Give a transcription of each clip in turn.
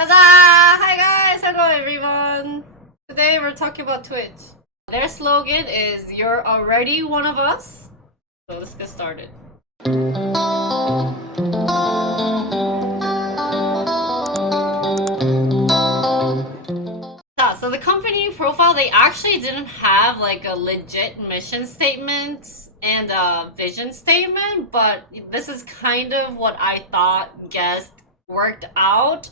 Huzzah! Hi guys! Hello everyone! Today we're talking about Twitch. Their slogan is "You're already one of us." So let's get started. So the company profile, they actually didn't have like a legit mission statement and a vision statement, but this is kind of what I thought guessed worked out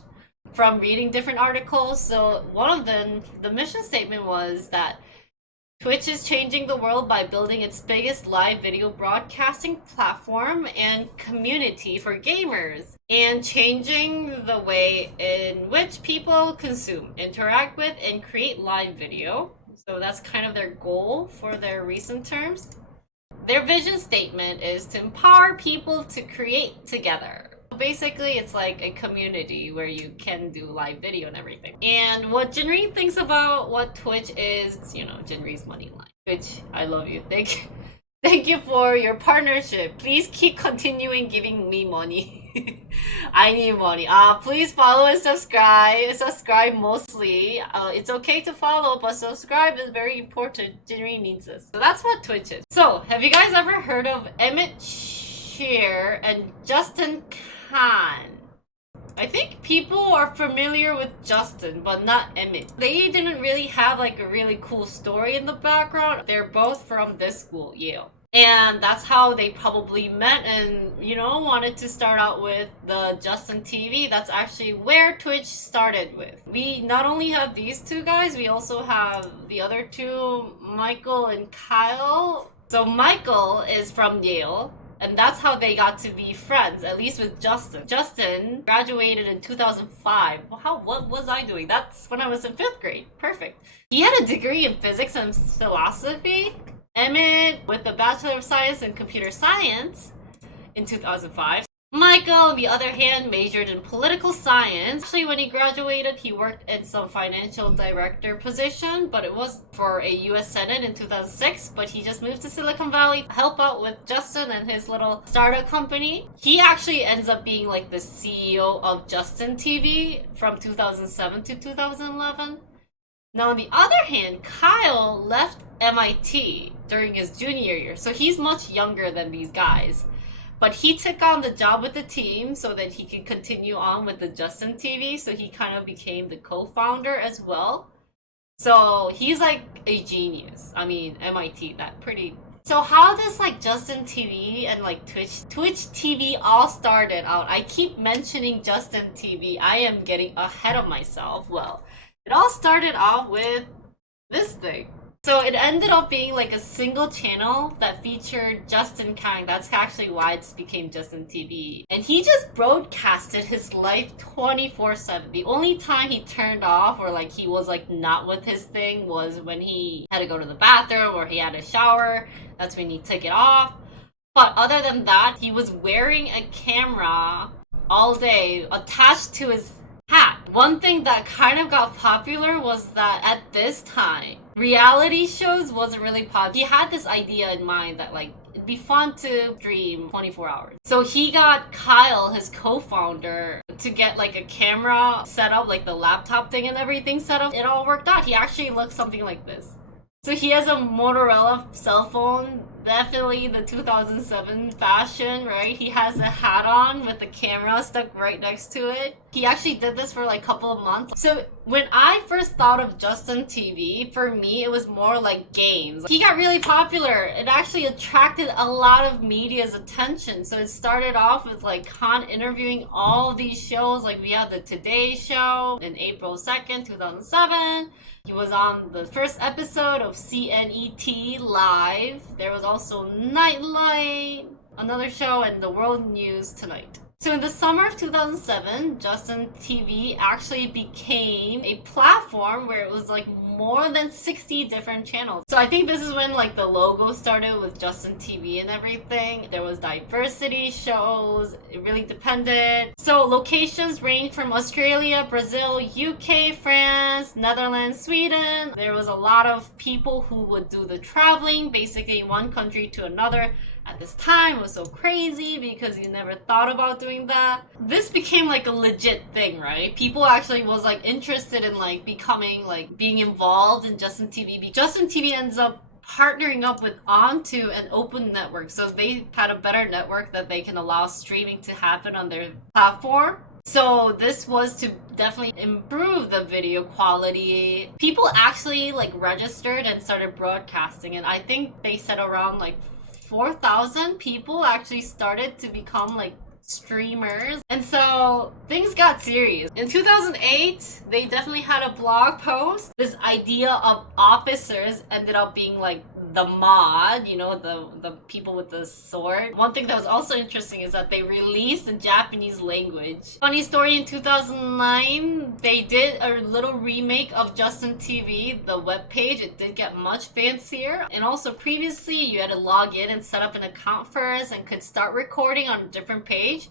from reading different articles. So one of them, the mission statement was that Twitch is changing the world by building its biggest live video broadcasting platform and community for gamers, and changing the way in which people consume, interact with, and create live video. So that's kind of their goal for their recent terms. Their vision statement is to empower people to create together. Basically, it's like a community where you can do live video and everything. And what Jinri thinks about what Twitch is, you know, Jinri's money line. Twitch, I love you. Thank you for your partnership. Please keep continuing giving me money. I need money. Please follow and subscribe. Subscribe mostly. It's okay to follow, but subscribe is very important. Jinri needs this. So that's what Twitch is. So, have you guys ever heard of Emmett Shear and Justin Khan? I think people are familiar with Justin, but not Emmett. They didn't really have like a really cool story in the background. They're both from this school, Yale. And that's how they probably met and, you know, wanted to start out with the Justin TV. That's actually where Twitch started with. We not only have these two guys, we also have the other two, Michael and Kyle. So Michael is from Yale. And that's how they got to be friends, at least with Justin. Justin graduated in 2005. What was I doing? That's when I was in 5th grade. Perfect. He had a degree in physics and philosophy. Emmett with a Bachelor of Science in Computer Science in 2005. Michael, on the other hand, majored in political science. Actually, when he graduated, he worked in some financial director position, but it was for a US Senate in 2006, but he just moved to Silicon Valley to help out with Justin and his little startup company. He actually ends up being like the CEO of Justin TV from 2007 to 2011. Now, on the other hand, Kyle left MIT during his junior year, so he's much younger than these guys. But he took on the job with the team so that he could continue on with the Justin TV. So he kind of became the co-founder as well. So he's like a genius. I mean, MIT, that pretty. So how does like Justin TV and like Twitch TV all started out? I keep mentioning Justin TV. I am getting ahead of myself. Well, it all started off with this thing. So it ended up being like a single channel that featured Justin Kang. That's actually why it became Justin TV. And he just broadcasted his life 24/7. The only time he turned off or like he was like not with his thing was when he had to go to the bathroom or he had a shower. That's when he took it off. But other than that, he was wearing a camera all day attached to his hat. One thing that kind of got popular was that at this time, reality shows wasn't really popular. He had this idea in mind that like it'd be fun to stream 24 hours. So he got Kyle, his co-founder, to get like a camera set up, like the laptop thing and everything set up. It all worked out. He actually looks something like this. So he has a Motorola cell phone, definitely the 2007 fashion, right? He has a hat on with the camera stuck right next to it. He actually did this for like a couple of months. So when I first thought of Justin TV, for me, it was more like games. He got really popular. It actually attracted a lot of media's attention. So it started off with like Khan interviewing all these shows. Like we had the Today Show in April 2nd, 2007. He was on the first episode of CNET Live. There was also Nightlight, another show, and The World News Tonight. So in the summer of 2007, Justin TV actually became a platform where it was like more than 60 different channels. So I think this is when like the logo started with Justin TV and everything. There was diversity shows. It really depended. So locations range from Australia, Brazil, UK, France, Netherlands, Sweden. There was a lot of people who would do the traveling, basically one country to another, At this time, it was so crazy because you never thought about doing that. This became like a legit thing, right? People actually was like interested in like becoming like being involved in Justin TV. Justin TV ends up partnering up with Onto an open network, so they had a better network that they can allow streaming to happen on their platform. So this was to definitely improve the video quality. People actually like registered and started broadcasting, and I think they said around like 4,000 people actually started to become like streamers. And so things got serious. In 2008, they definitely had a blog post. This idea of officers ended up being like the mod, you know, the people with the sword. One thing that was also interesting is that they released in Japanese language. Funny story, in 2009, they did a little remake of Justin TV, the webpage. It did get much fancier. And also previously, you had to log in and set up an account first and could start recording on a different page.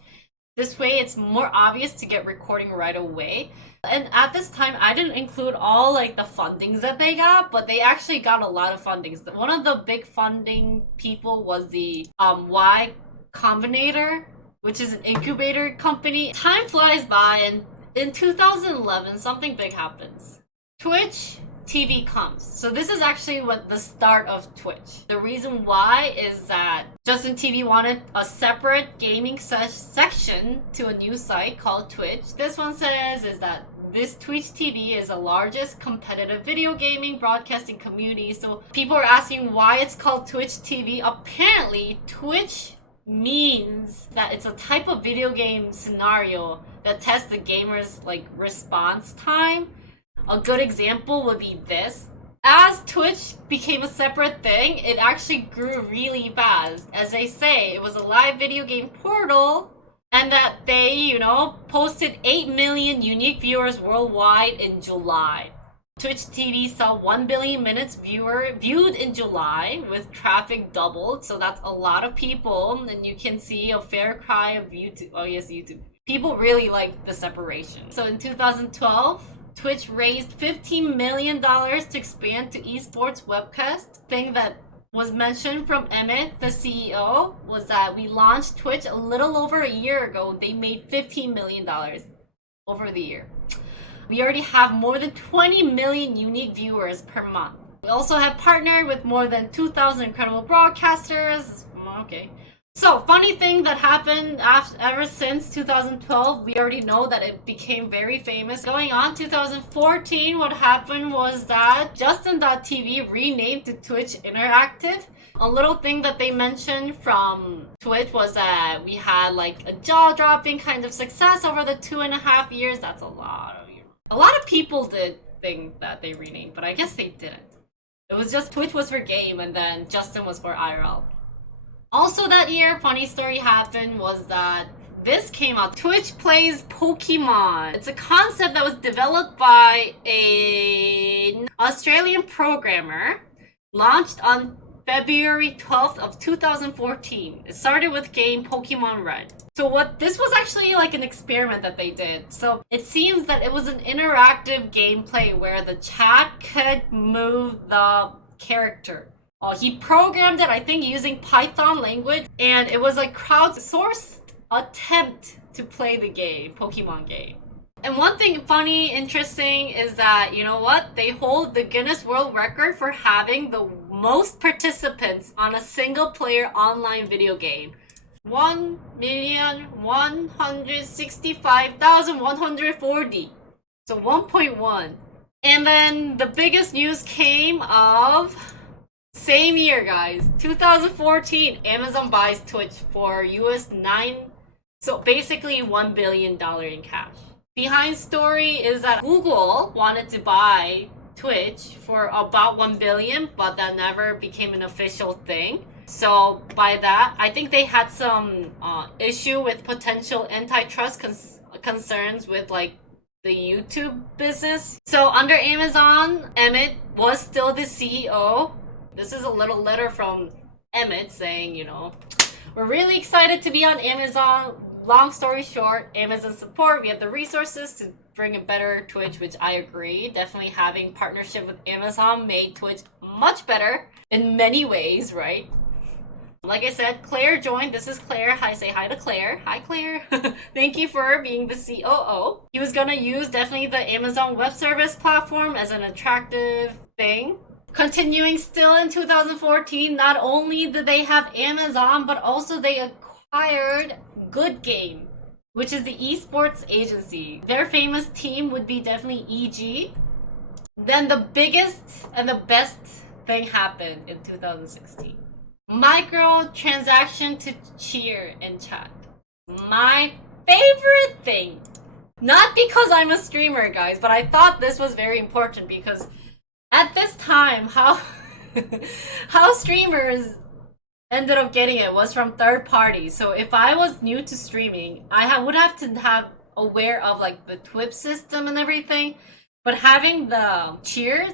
This way, it's more obvious to get recording right away. And at this time, I didn't include all like the fundings that they got, but they actually got a lot of fundings. One of the big funding people was the Y Combinator, which is an incubator company. Time flies by, and in 2011, something big happens. Twitch TV comes. So this is actually what the start of Twitch. The reason why is that Justin TV wanted a separate gaming section to a new site called Twitch. This one says is that this Twitch TV is the largest competitive video gaming broadcasting community. So people are asking why it's called Twitch TV. Apparently, Twitch means that it's a type of video game scenario that tests the gamer's like response time. A good example would be this. As Twitch became a separate thing, it actually grew really fast. As they say, it was a live video game portal, and that they, you know, posted 8 million unique viewers worldwide in July. Twitch TV saw 1 billion minutes viewed in July, with traffic doubled, so that's a lot of people, and you can see a fair cry of YouTube. Oh yes, YouTube. People really like the separation. So in 2012, Twitch raised $15 million to expand to esports webcast. Thing that was mentioned from Emmett, the CEO, was that we launched Twitch a little over a year ago. They made $15 million over the year. We already have more than 20 million unique viewers per month. We also have partnered with more than 2,000 incredible broadcasters. Okay. So, funny thing that happened ever since 2012, we already know that it became very famous. Going on 2014, what happened was that Justin.tv renamed to Twitch Interactive. A little thing that they mentioned from Twitch was that we had like a jaw-dropping kind of success over the 2.5 years. That's a lot of years. A lot of people did think that they renamed, but I guess they didn't. It was just Twitch was for game and then Justin was for IRL. Also that year, funny story happened was that this came out. Twitch plays Pokemon. It's a concept that was developed by an Australian programmer, launched on February 12th of 2014. It started with game Pokemon Red. So this was actually like an experiment that they did. So it seems that it was an interactive gameplay where the chat could move the character. He programmed it, I think, using Python language, and it was like crowdsourced attempt to play the game, Pokemon game. And one thing funny, interesting is that, you know what? They hold the Guinness World Record for having the most participants on a single player online video game. 1,165,140. So 1.1. And then the biggest news came of same year, guys, 2014, Amazon buys Twitch for so basically $1 billion in cash. Behind story is that Google wanted to buy Twitch for about $1 billion, but that never became an official thing. So by that, I think they had some issue with potential antitrust concerns with like the YouTube business. So under Amazon, Emmett was still the CEO. This is a little letter from Emmett saying, you know, we're really excited to be on Amazon. Long story short, Amazon support. We have the resources to bring a better Twitch, which I agree. Definitely having partnership with Amazon made Twitch much better in many ways, right? Like I said, Claire joined. This is Claire. Hi, say hi to Claire. Hi, Claire. Thank you for being the COO. He was gonna use definitely the Amazon Web Service platform as an attractive thing. Continuing still in 2014, not only did they have Amazon, but also they acquired Good Game, which is the esports agency. Their famous team would be definitely EG. Then the biggest and the best thing happened in 2016. Microtransaction to cheer in chat. My favorite thing. Not because I'm a streamer, guys, but I thought this was very important because at this time, how streamers ended up getting it was from third parties. So if I was new to streaming, I would have to have aware of like the Twitch system and everything. But having the cheers,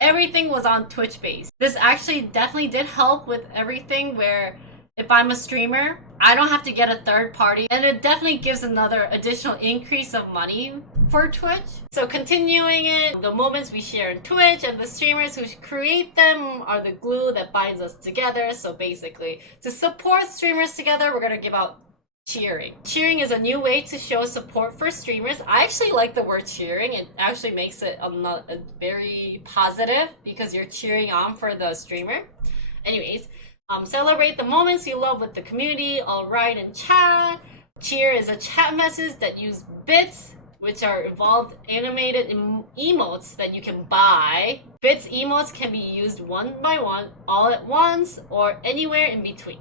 everything was on Twitch based. This actually definitely did help with everything where if I'm a streamer, I don't have to get a third party, and it definitely gives another additional increase of money for Twitch. So continuing it, the moments we share in Twitch and the streamers who create them are the glue that binds us together. So basically, to support streamers together, we're gonna give out cheering. Cheering is a new way to show support for streamers. I actually like the word cheering. It actually makes it a very positive because you're cheering on for the streamer. Anyways, celebrate the moments you love with the community. All right, in chat. Cheer is a chat message that use bits, which are evolved animated emotes that you can buy. Bits emotes can be used one by one, all at once, or anywhere in between.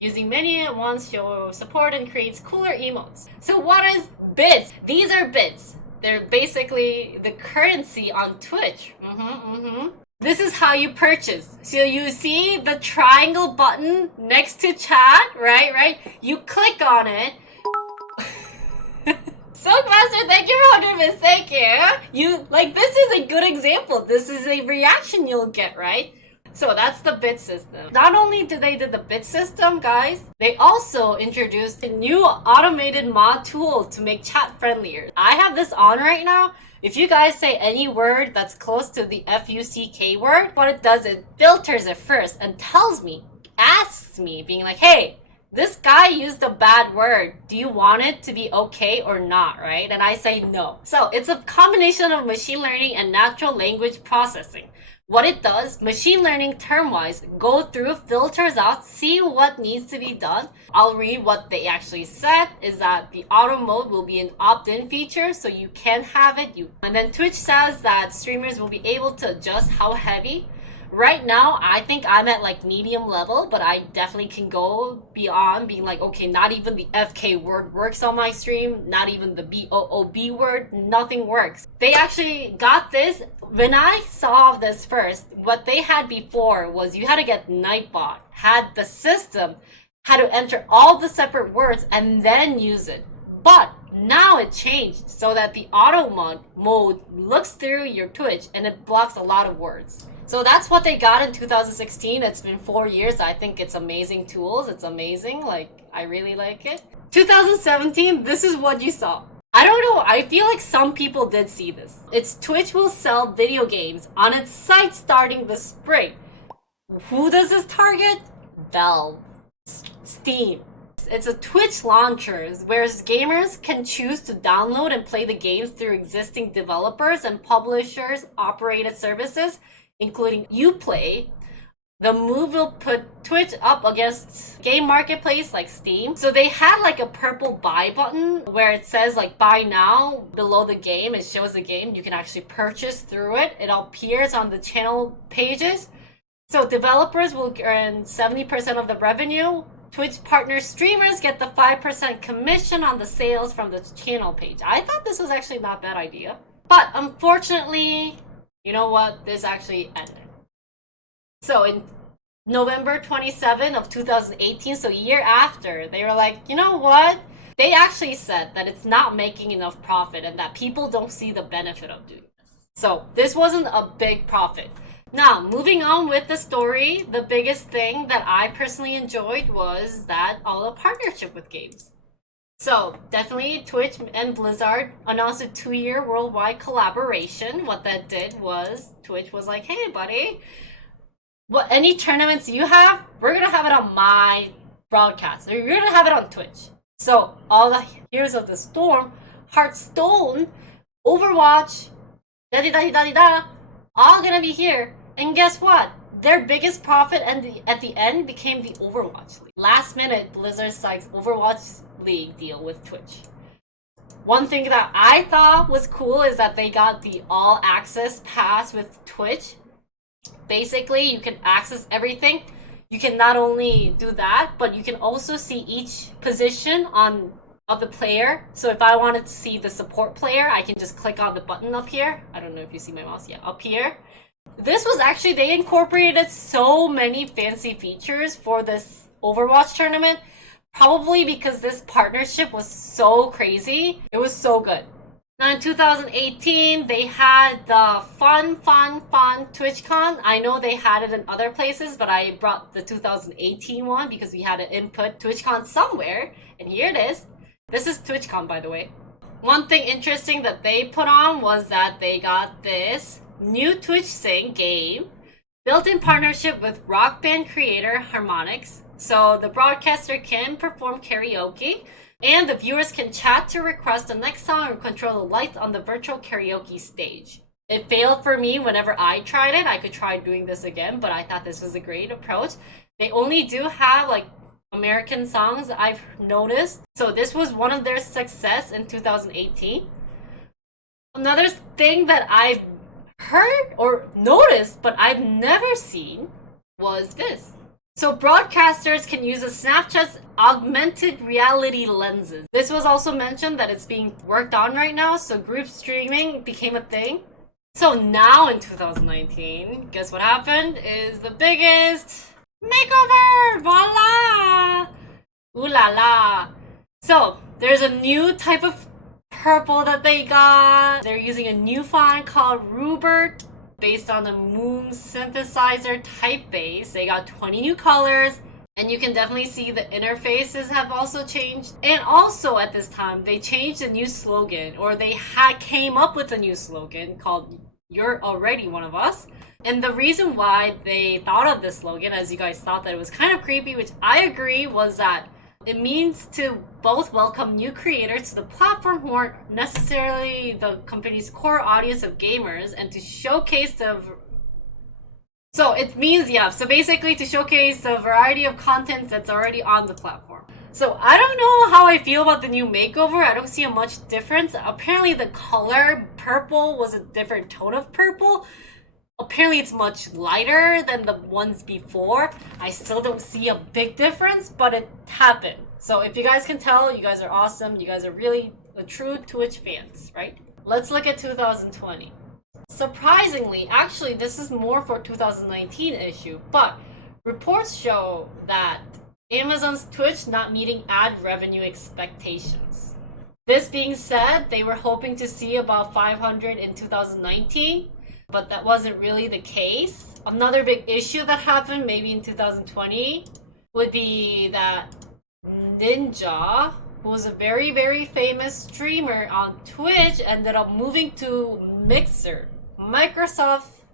Using many at once shows support and creates cooler emotes. So what is bits? These are bits. They're basically the currency on Twitch. This is how you purchase. So you see the triangle button next to chat, right? You click on it. Silkmaster, thank you for 100 bits, thank you. This is a good example. This is a reaction you'll get, right? So that's the bit system. Not only did they do the bit system, guys, they also introduced a new automated mod tool to make chat friendlier. I have this on right now. If you guys say any word that's close to the FUCK word, what it does is filters it first and tells me, asks me, being like, hey, this guy used a bad word. Do you want it to be okay or not, right? And I say no. So it's a combination of machine learning and natural language processing. What it does, machine learning term-wise, go through, filters out, see what needs to be done. I'll read what they actually said, is that the auto mode will be an opt-in feature, so you can have it. And then Twitch says that streamers will be able to adjust how heavy. Right now, I think I'm at like medium level, but I definitely can go beyond being like, okay, not even the FK word works on my stream, not even the BOOB word, nothing works. They actually got this. When I saw this first, what they had before was you had to get Nightbot, had the system, had to enter all the separate words and then use it. But now it changed so that the auto mode looks through your Twitch and it blocks a lot of words. So that's what they got in 2016. It's been 4 years. I think it's amazing tools. It's amazing. I really like it. 2017, this is what you saw. I don't know. I feel like some people did see this. It's Twitch will sell video games on its site starting this spring. Who does this target? Valve. Steam. It's a Twitch launcher where gamers can choose to download and play the games through existing developers and publishers operated services, including Uplay. The move will put Twitch up against game marketplace like Steam. So they had like a purple buy button where it says like buy now below the game. It shows the game. You can actually purchase through it. It appears on the channel pages. So developers will earn 70% of the revenue. Twitch partner streamers get the 5% commission on the sales from the channel page. I thought this was actually not a bad idea. But unfortunately, you know what? This actually ended. So in November 27 of 2018, so a year after, they were like, you know what? They actually said that it's not making enough profit and that people don't see the benefit of doing this. So this wasn't a big profit. Now, moving on with the story, the biggest thing that I personally enjoyed was that all the partnership with games. So definitely Twitch and Blizzard announced a 2-year worldwide collaboration. What that did was Twitch was like, hey buddy, What any tournaments you have, we're gonna have it on my broadcast, or you're gonna have it on Twitch. So all the Heroes of the Storm, Hearthstone, Overwatch, da da da da da, all gonna be here. And guess what? Their biggest profit at the end became the Overwatch League. Last minute, Blizzard signs Overwatch League deal with Twitch. One thing that I thought was cool is that they got the all access pass with Twitch. Basically, you can access everything. You can not only do that, but you can also see each position of the player. So if I wanted to see the support player, I can just click on the button up here. I don't know if you see my mouse. Yeah, up here. This was actually, they incorporated so many fancy features for this Overwatch tournament. Probably because this partnership was so crazy. It was so good. Now in 2018, they had the fun TwitchCon. I know they had it in other places, but I brought the 2018 one because we had to input TwitchCon somewhere. And here it is. This is TwitchCon, by the way. One thing interesting that they put on was that they got this new Twitch Sing game built in partnership with rock band creator Harmonix. So the broadcaster can perform karaoke, and the viewers can chat to request the next song or control the lights on the virtual karaoke stage. It failed for me whenever I tried it. I could try doing this again, but I thought this was a great approach. They only do have like American songs, I've noticed. So this was one of their success in 2018. Another thing that I've heard or noticed, but I've never seen, was this. So broadcasters can use a Snapchat's augmented reality lenses. This was also mentioned that it's being worked on right now, so group streaming became a thing. So now in 2019, guess what happened? Is the biggest makeover! Voila! Ooh la la! So there's a new type of purple that they got. They're using a new font called Rubert, based on the Moon synthesizer typeface. They got 20 new colors, and you can definitely see the interfaces have also changed. And also at this time, they changed a new slogan, or they came up with a new slogan called "You're Already One of Us." And the reason why they thought of this slogan, as you guys thought that it was kind of creepy, which I agree, was that it means to both welcome new creators to the platform who aren't necessarily the company's core audience of gamers, and to showcase the... So it means, yeah, so basically to showcase the variety of content that's already on the platform. So I don't know how I feel about the new makeover. I don't see a much difference. Apparently the color purple was a different tone of purple. Apparently it's much lighter than the ones before. I still don't see a big difference, but it happened. So if you guys can tell, you guys are awesome. You guys are really the true Twitch fans, right? Let's look at 2020. Surprisingly, actually, this is more for 2019 issue, but reports show that Amazon's Twitch not meeting ad revenue expectations. This being said, they were hoping to see about 500 in 2019. But that wasn't really the case. Another big issue that happened maybe in 2020 would be that Ninja, who was a very famous streamer on Twitch, ended up moving to Mixer, Microsoft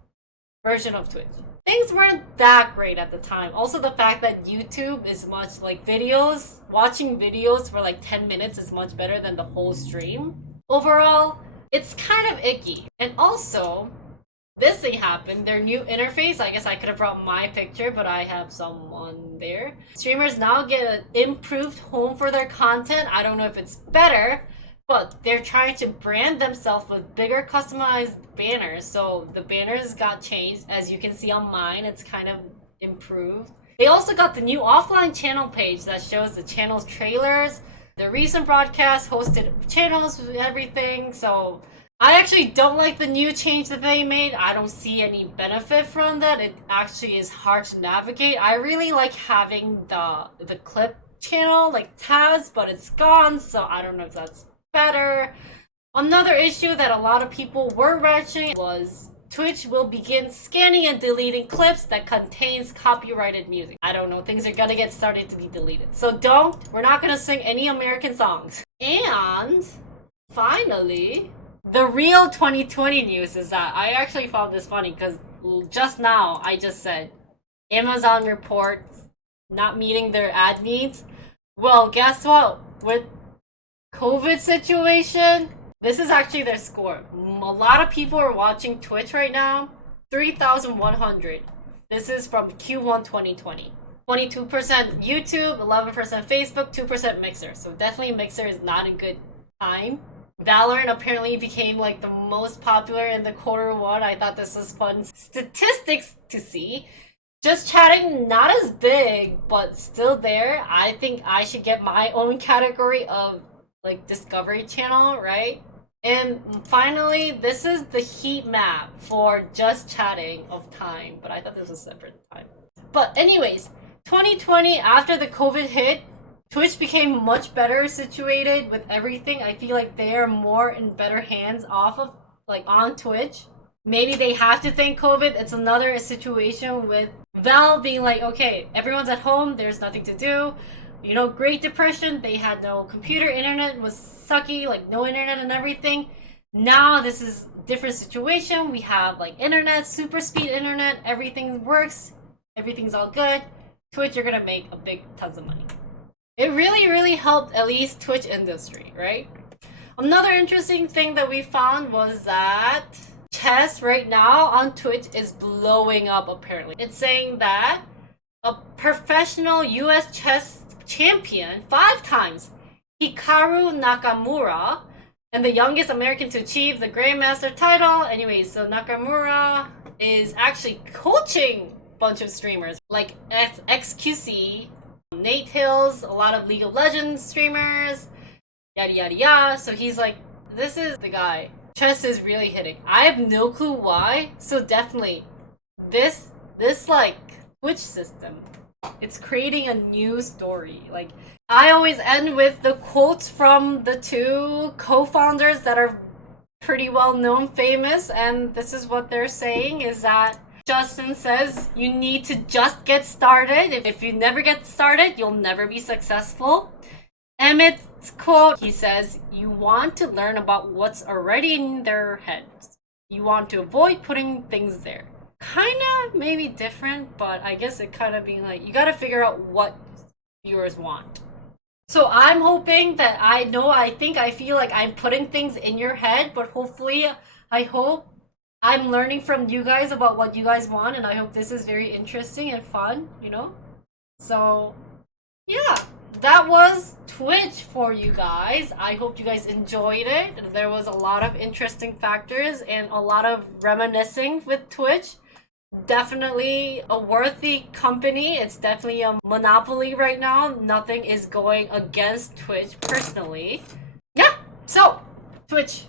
version of Twitch. Things weren't that great at the time. Also the fact that YouTube is much like videos, watching videos for like 10 minutes is much better than the whole stream. Overall, it's kind of icky. And also, this thing happened, their new interface. I guess I could have brought my picture, but I have someone there. Streamers now get an improved home for their content. I don't know if it's better, but they're trying to brand themselves with bigger customized banners. So the banners got changed. As you can see on mine, it's kind of improved. They also got the new offline channel page that shows the channel's trailers, the recent broadcast, hosted channels, everything. So I actually don't like the new change that they made. I don't see any benefit from that. It actually is hard to navigate. I really like having the clip channel, like tabs, but it's gone, so I don't know if that's better. Another issue that a lot of people were mentioning was Twitch will begin scanning and deleting clips that contains copyrighted music. I don't know, things are gonna get started to be deleted. So we're not gonna sing any American songs. And finally, the real 2020 news is that I actually found this funny because just now I just said Amazon reports not meeting their ad needs. Well, guess what? With COVID situation, this is actually their score. A lot of people are watching Twitch right now. 3,100. This is from Q1 2020. 22% YouTube, 11% Facebook, 2% Mixer. So definitely Mixer is not a good time. Valorant apparently became like the most popular in the Q1. I thought this was fun statistics to see. Just chatting, not as big, but still there. I think I should get my own category of like Discovery Channel, right? And finally, this is the heat map for just chatting of time, but I thought this was a separate time. But anyways, 2020, after the COVID hit, Twitch became much better situated with everything. I feel like they are more in better hands off of, like, on Twitch. Maybe they have to thank COVID. It's another situation with Valve being like, okay, everyone's at home, there's nothing to do. You know, Great Depression, they had no computer, internet was sucky, like no internet and everything. Now this is a different situation. We have like internet, super speed internet, everything works, everything's all good. Twitch, you're gonna make a big tons of money. It really helped at least Twitch industry, right? Another interesting thing that we found was that chess right now on Twitch is blowing up apparently. It's saying that a professional US chess champion 5 times, Hikaru Nakamura, and the youngest American to achieve the Grandmaster title. Anyways, so Nakamura is actually coaching a bunch of streamers like XQC, Nate Hills, a lot of League of Legends streamers, yada yada yada. So he's like, this is the guy. Chess is really hitting. I have no clue why. So definitely, this like Twitch system, it's creating a new story. Like, I always end with the quotes from the 2 co-founders that are pretty well known, famous, and this is what they're saying is that Justin says you need to just get started. If you never get started, you'll never be successful. Emmett's quote, he says, you want to learn about what's already in their heads. You want to avoid putting things there. Kind of maybe different, but I guess it kind of being like, you gotta figure out what viewers want. So I'm hoping that I feel like I'm putting things in your head, but hopefully, I hope I'm learning from you guys about what you guys want, and I hope this is very interesting and fun, you know? So, yeah, that was Twitch for you guys. I hope you guys enjoyed it. There was a lot of interesting factors and a lot of reminiscing with Twitch. Definitely a worthy company. It's definitely a monopoly right now. Nothing is going against Twitch personally. Yeah, so Twitch.